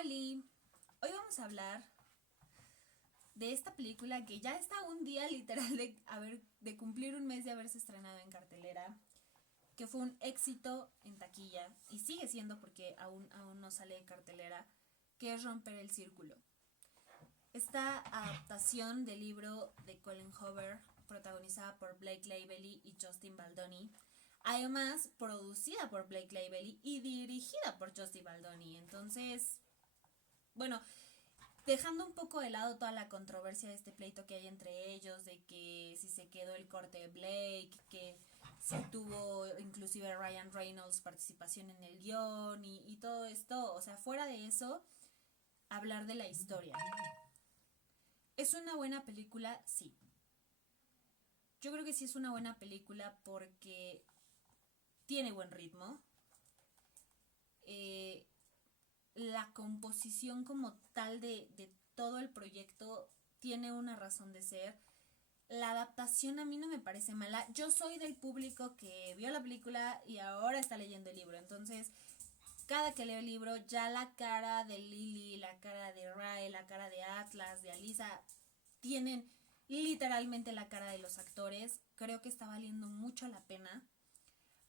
Oli, hoy vamos a hablar de esta película que ya está un día literal de cumplir un mes de haberse estrenado en cartelera, que fue un éxito en taquilla y sigue siendo porque aún no sale de cartelera, que es Romper el Círculo. Esta adaptación del libro de Colin Hoover, protagonizada por Blake Lively y Justin Baldoni, además producida por Blake Lively y dirigida por Justin Baldoni. Entonces, bueno, dejando un poco de lado toda la controversia de este pleito que hay entre ellos, de que si se quedó el corte de Blake, que si tuvo inclusive Ryan Reynolds participación en el guión y todo esto, o sea, fuera de eso, hablar de la historia. ¿Es una buena película? Sí. Yo creo que sí es una buena película porque tiene buen ritmo. La composición como tal de todo el proyecto tiene una razón de ser. La adaptación a mí no me parece mala. Yo soy del público que vio la película y ahora está leyendo el libro. Entonces, cada que leo el libro, ya la cara de Lily, la cara de Ray, la cara de Atlas, de Alisa, tienen literalmente la cara de los actores. Creo que está valiendo mucho la pena.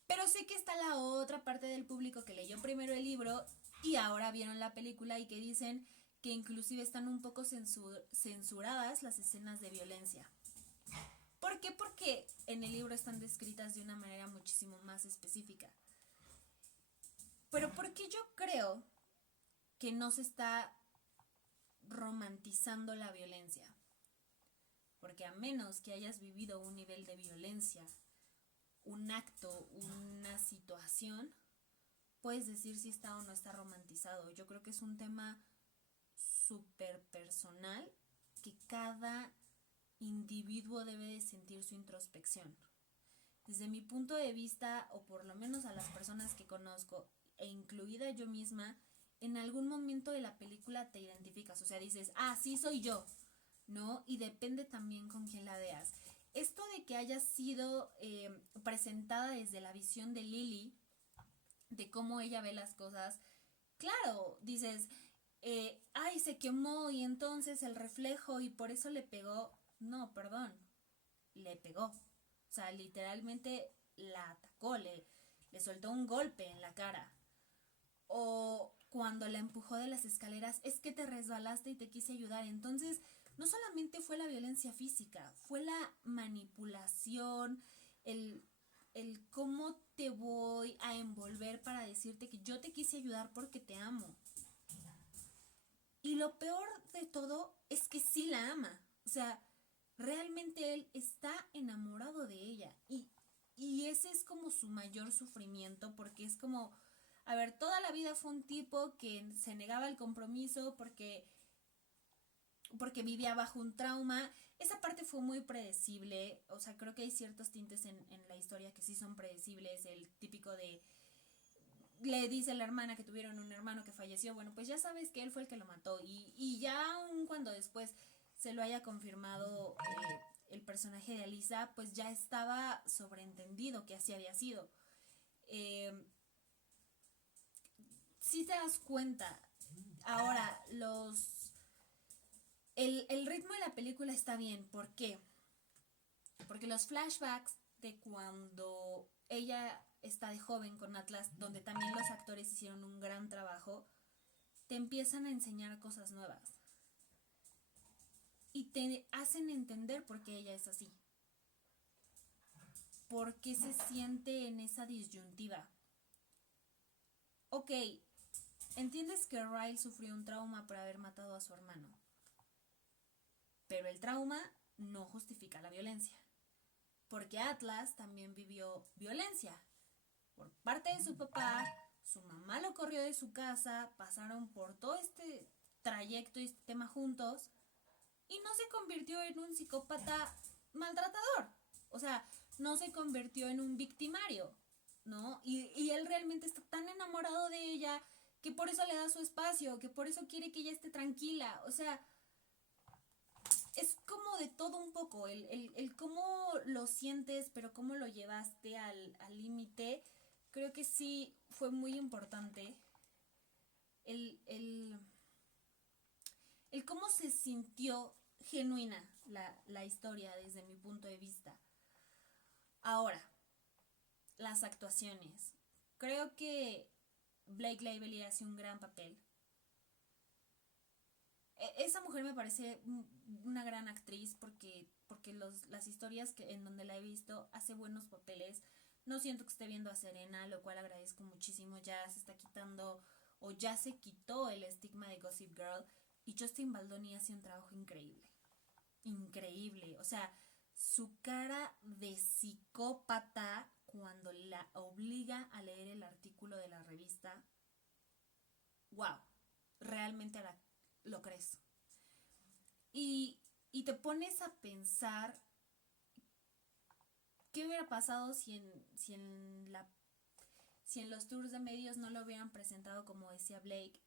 Pero sé que está la otra parte del público que leyó primero el libro y ahora vieron la película y que dicen que inclusive están un poco censuradas las escenas de violencia. ¿Por qué? Porque en el libro están descritas de una manera muchísimo más específica. Pero porque yo creo que no se está romantizando la violencia. Porque a menos que hayas vivido un nivel de violencia, un acto, una situación, puedes decir si está o no está romantizado. Yo creo que es un tema súper personal que cada individuo debe de sentir su introspección. Desde mi punto de vista, o por lo menos a las personas que conozco, e incluida yo misma, en algún momento de la película te identificas, o sea, dices, sí soy yo, ¿no? Y depende también con quién la veas. Esto de que haya sido presentada desde la visión de Lily, de cómo ella ve las cosas, claro, dices, se quemó y entonces el reflejo y por eso le pegó. No, perdón, le pegó. O sea, literalmente la atacó, le soltó un golpe en la cara. O cuando la empujó de las escaleras, es que te resbalaste y te quise ayudar. Entonces, no solamente fue la violencia física, fue la manipulación, el cómo te voy a envolver para decirte que yo te quise ayudar porque te amo. Y lo peor de todo es que sí la ama. O sea, realmente él está enamorado de ella. Y ese es como su mayor sufrimiento, porque es como, a ver, toda la vida fue un tipo que se negaba al compromiso porque vivía bajo un trauma. Esa parte fue muy predecible. O sea, creo que hay ciertos tintes en la historia que sí son predecibles. El típico de, le dice a la hermana que tuvieron un hermano que falleció, bueno, pues ya sabes que él fue el que lo mató. Y ya aun cuando después se lo haya confirmado el personaje de Alisa, pues ya estaba sobreentendido que así había sido. Si te das cuenta, ahora el ritmo de la película está bien. ¿Por qué? Porque los flashbacks de cuando ella está de joven con Atlas, donde también los actores hicieron un gran trabajo, te empiezan a enseñar cosas nuevas. Y te hacen entender por qué ella es así. Por qué se siente en esa disyuntiva. Ok, entiendes que Ryle sufrió un trauma por haber matado a su hermano. Pero el trauma no justifica la violencia. Porque Atlas también vivió violencia. Por parte de su papá, su mamá lo corrió de su casa, pasaron por todo este trayecto y este tema juntos y no se convirtió en un psicópata maltratador. O sea, no se convirtió en un victimario, ¿no? Y él realmente está tan enamorado de ella que por eso le da su espacio, que por eso quiere que ella esté tranquila. O sea, es como de todo un poco, el cómo lo sientes, pero cómo lo llevaste al límite, creo que sí fue muy importante. El el cómo se sintió genuina la historia desde mi punto de vista. Ahora, las actuaciones. Creo que Blake Lively hace un gran papel. Esa mujer me parece una gran actriz porque las historias en donde la he visto hace buenos papeles. No siento que esté viendo a Serena, lo cual agradezco muchísimo. Ya se está quitando o ya se quitó el estigma de Gossip Girl. Y Justin Baldoni hace un trabajo increíble. Increíble. O sea, su cara de psicópata cuando la obliga a leer el artículo de la revista. ¡Wow! Realmente lo crees. Y te pones a pensar qué hubiera pasado si en los tours de medios no lo hubieran presentado como decía Blake.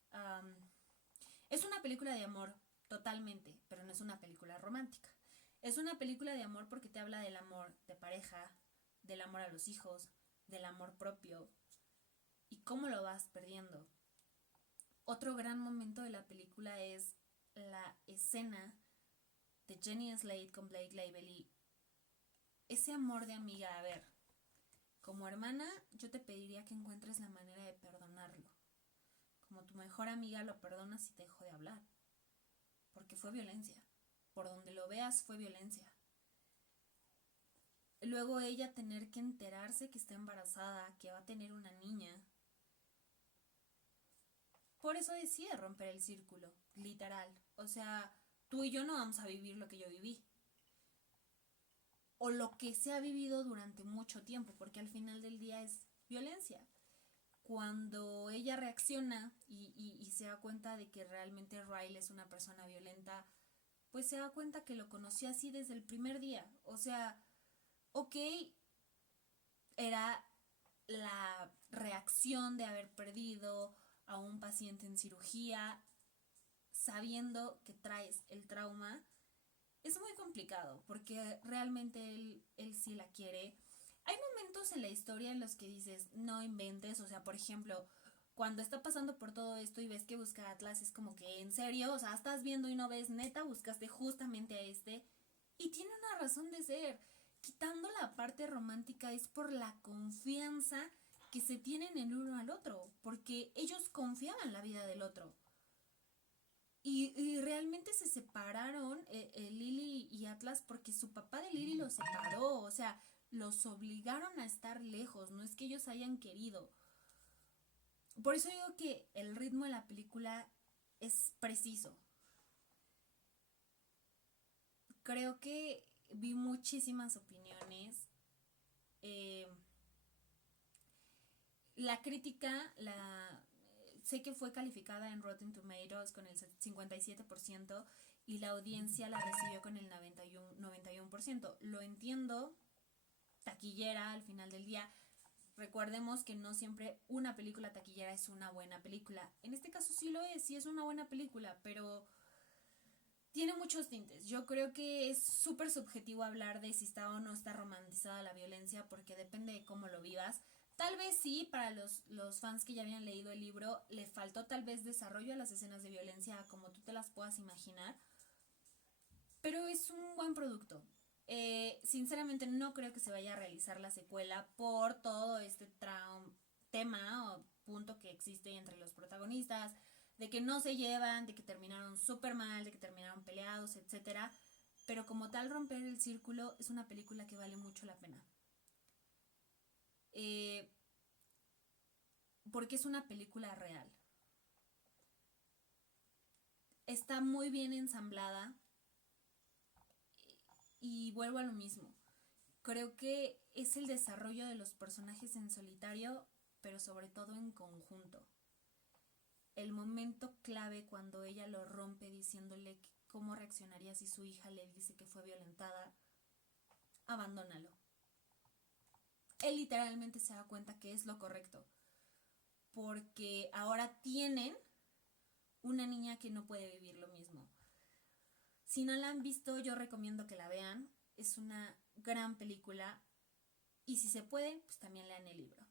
Es una película de amor, totalmente, pero no es una película romántica. Es una película de amor porque te habla del amor de pareja, del amor a los hijos, del amor propio y cómo lo vas perdiendo. Otro gran momento de la película es la escena de Jenny Slate con Blake Lively. Ese amor de amiga, a ver, como hermana yo te pediría que encuentres la manera de perdonarlo. Como tu mejor amiga lo perdonas y te dejó de hablar. Porque fue violencia. Por donde lo veas fue violencia. Luego ella tener que enterarse que está embarazada, que va a tener una niña. Por eso decide romper el círculo, literal. O sea, tú y yo no vamos a vivir lo que yo viví. O lo que se ha vivido durante mucho tiempo, porque al final del día es violencia. Cuando ella reacciona y se da cuenta de que realmente Riley es una persona violenta, pues se da cuenta que lo conocía así desde el primer día. O sea, ok, era la reacción de haber perdido a un paciente en cirugía, sabiendo que traes el trauma, es muy complicado, porque realmente él sí la quiere. Hay momentos en la historia en los que dices, no inventes, o sea, por ejemplo, cuando está pasando por todo esto y ves que busca a Atlas, es como que, ¿en serio? O sea, estás viendo y no ves, neta, buscaste justamente a este. Y tiene una razón de ser. Quitando la parte romántica es por la confianza que se tienen el uno al otro, porque ellos confiaban la vida del otro. Y realmente se separaron Lily y Atlas porque su papá de Lily los separó, o sea, los obligaron a estar lejos, no es que ellos hayan querido. Por eso digo que el ritmo de la película es preciso. Creo que vi muchísimas opiniones. La crítica, sé que fue calificada en Rotten Tomatoes con el 57% y la audiencia la recibió con el 91%. Lo entiendo, taquillera al final del día. Recordemos que no siempre una película taquillera es una buena película. En este caso sí lo es, sí es una buena película, pero tiene muchos tintes. Yo creo que es súper subjetivo hablar de si está o no está romantizada la violencia, porque depende de cómo lo vivas. Tal vez sí, para los fans que ya habían leído el libro, le faltó tal vez desarrollo a las escenas de violencia como tú te las puedas imaginar, pero es un buen producto. Sinceramente no creo que se vaya a realizar la secuela por todo este tema o punto que existe entre los protagonistas, de que no se llevan, de que terminaron súper mal, de que terminaron peleados, etc. Pero como tal, Romper el Círculo es una película que vale mucho la pena. Porque es una película real. Está muy bien ensamblada y vuelvo a lo mismo. Creo que es el desarrollo de los personajes en solitario, pero sobre todo en conjunto. El momento clave cuando ella lo rompe diciéndole cómo reaccionaría si su hija le dice que fue violentada, abandónalo. Él literalmente se da cuenta que es lo correcto, porque ahora tienen una niña que no puede vivir lo mismo. Si no la han visto, yo recomiendo que la vean. Es una gran película y si se puede, pues también lean el libro.